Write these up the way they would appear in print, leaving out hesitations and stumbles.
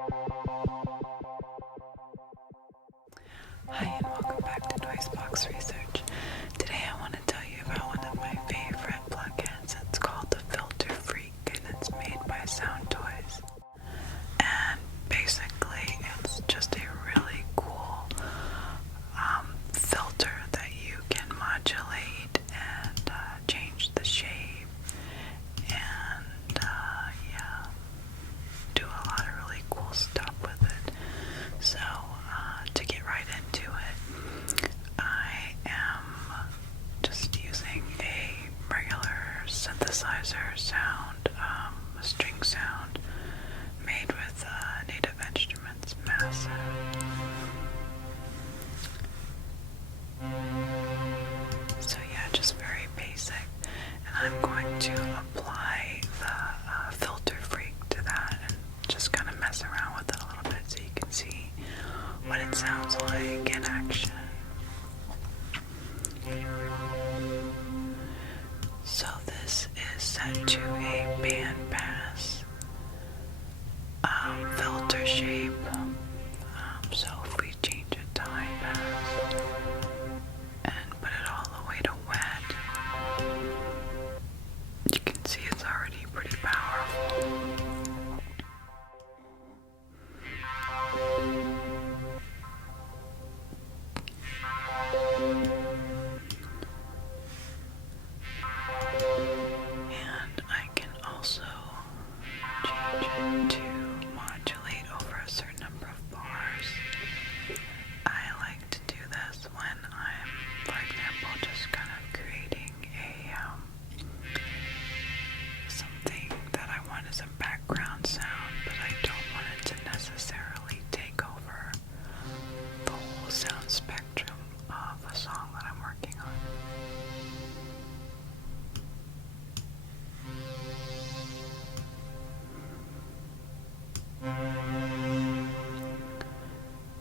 Hi and welcome back to Noisebox Research. Today I want to tell you about one of my favorite plugins. It's called the Filter Freak and it's made by Soundtoys. And basically it's just a really cool filter that you can modulate and change the shape and do a lot of really cool stuff with it. So to get right into it, I am just using a regular synthesizer sound, a string sound made with Native Instruments Massive. So yeah, just very basic. And I'm going to apply the Filter Freak to that and just kind of mess around with it a little bit so you can see what it sounds like in action. So this is set to a bandpass filter shape. So if we change it to high pass and put it all the way to wet, you can see it's already pretty powerful. And I can also change it to modulate over a certain number of bars. I like to do this when I'm, for example, just kind of creating something that I want as a background sound, but I don't want it to necessarily take over the whole sound spectrum of a song that I'm working on.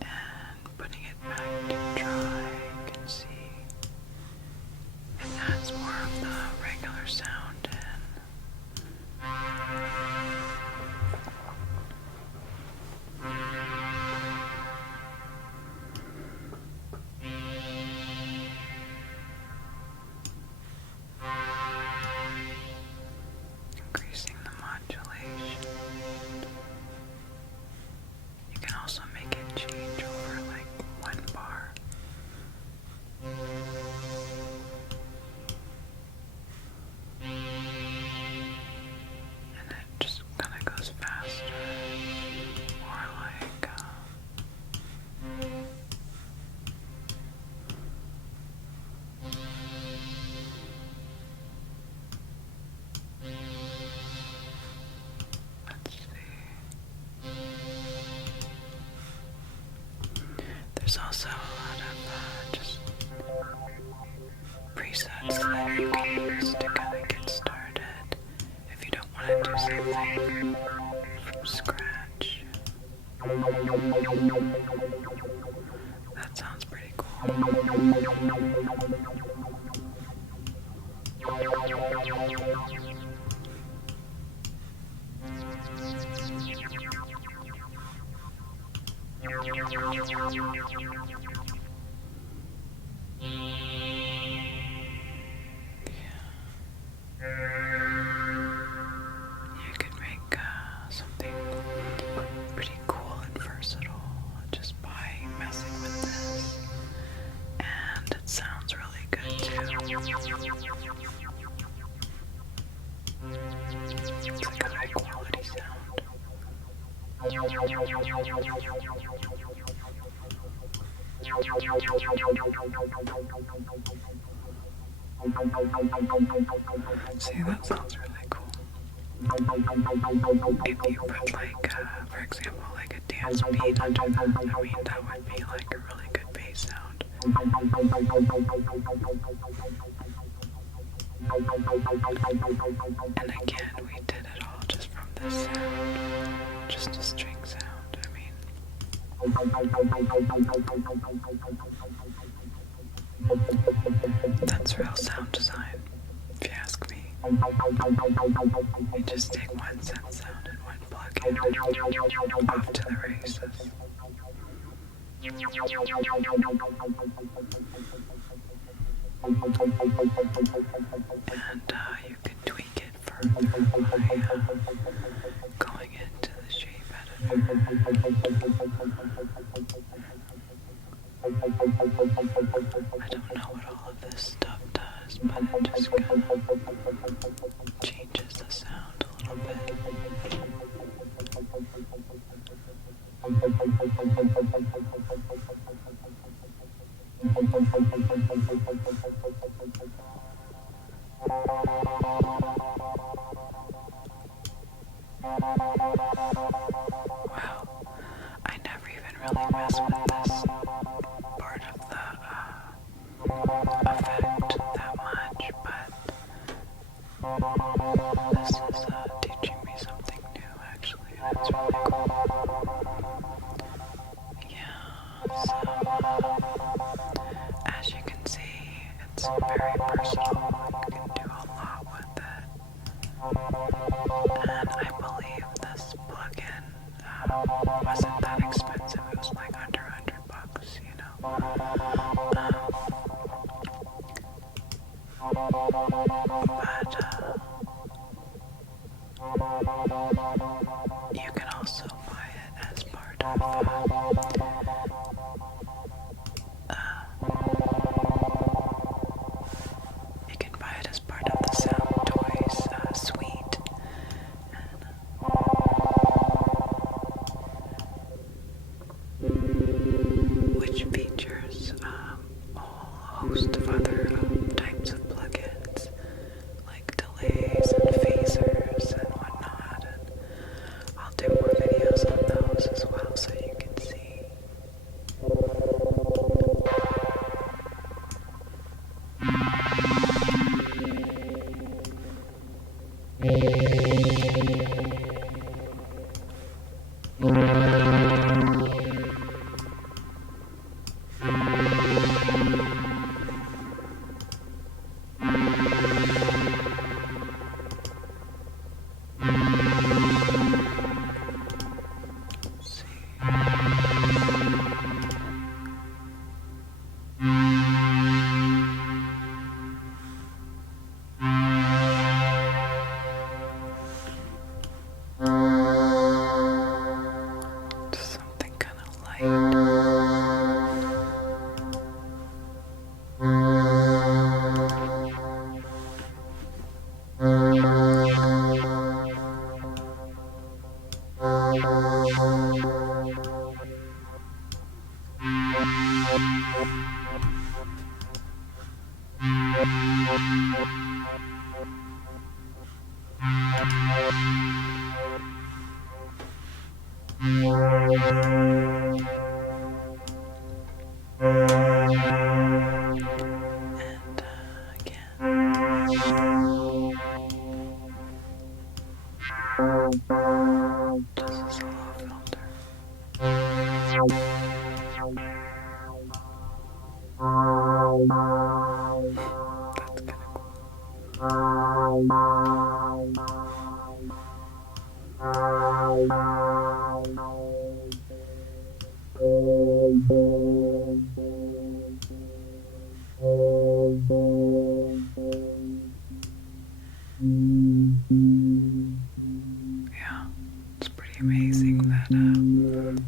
And putting it back to dry, you can see it adds more of the regular sound in. Increasing the modulation. You can also make it change over like one bar. And it just kind of goes faster. More like let's see. There's also a lot of just presets that you can use to kind of get started if you don't want to do something from scratch. That sounds pretty cool. You could make something pretty cool and versatile just by messing with this, and it sounds really good too. It's like a high quality sound. See, that sounds really cool. If you put like, for example, like a dance beat under that, I mean, that would be like a really good bass sound. And again, we did it all just from this sound, just a string sound. I mean, that's real sound design, if you ask me. You just take one synth sound and one plug plug-in off to the races. And you can tweak it further by going into the shape editor. I don't know what all of this stuff does, but it just kind of changes the sound a little bit. Wow, I never even really mess with this part of the effect that much, but this is teaching me something new actually, and it's really cool. Yeah, so as you can see, it's very versatile. You can do a lot with it. And I believe this plugin wasn't that expensive. It was like under $100, you know. But you can also buy it as part of you can buy it as part of the Soundtoys suite, which features a whole host of other types of plugins, like delays and phasers and whatnot, and I'll do more videos on those as well so you can see. Something kind of light. Just a slow filter. That's kind of yeah, it's pretty amazing that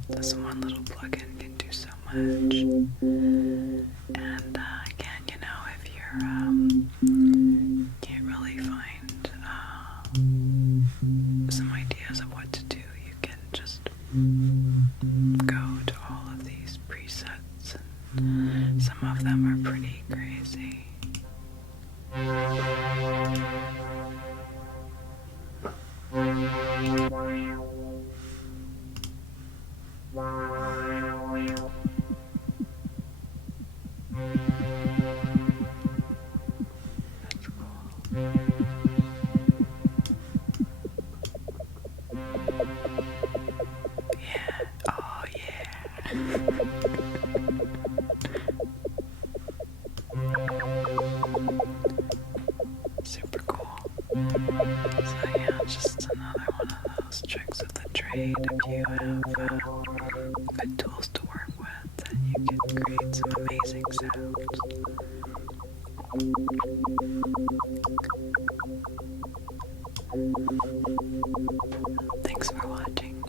this one little plugin can do so much. And again, you know, if you're can't really find some ideas of what to do, you can just go to all of these presets, and some of them are pretty crazy. That's cool. Yeah, oh yeah. Super cool. So yeah, just another one of those tricks with the you have good tools to work with, then you can create some amazing sounds. Thanks for watching.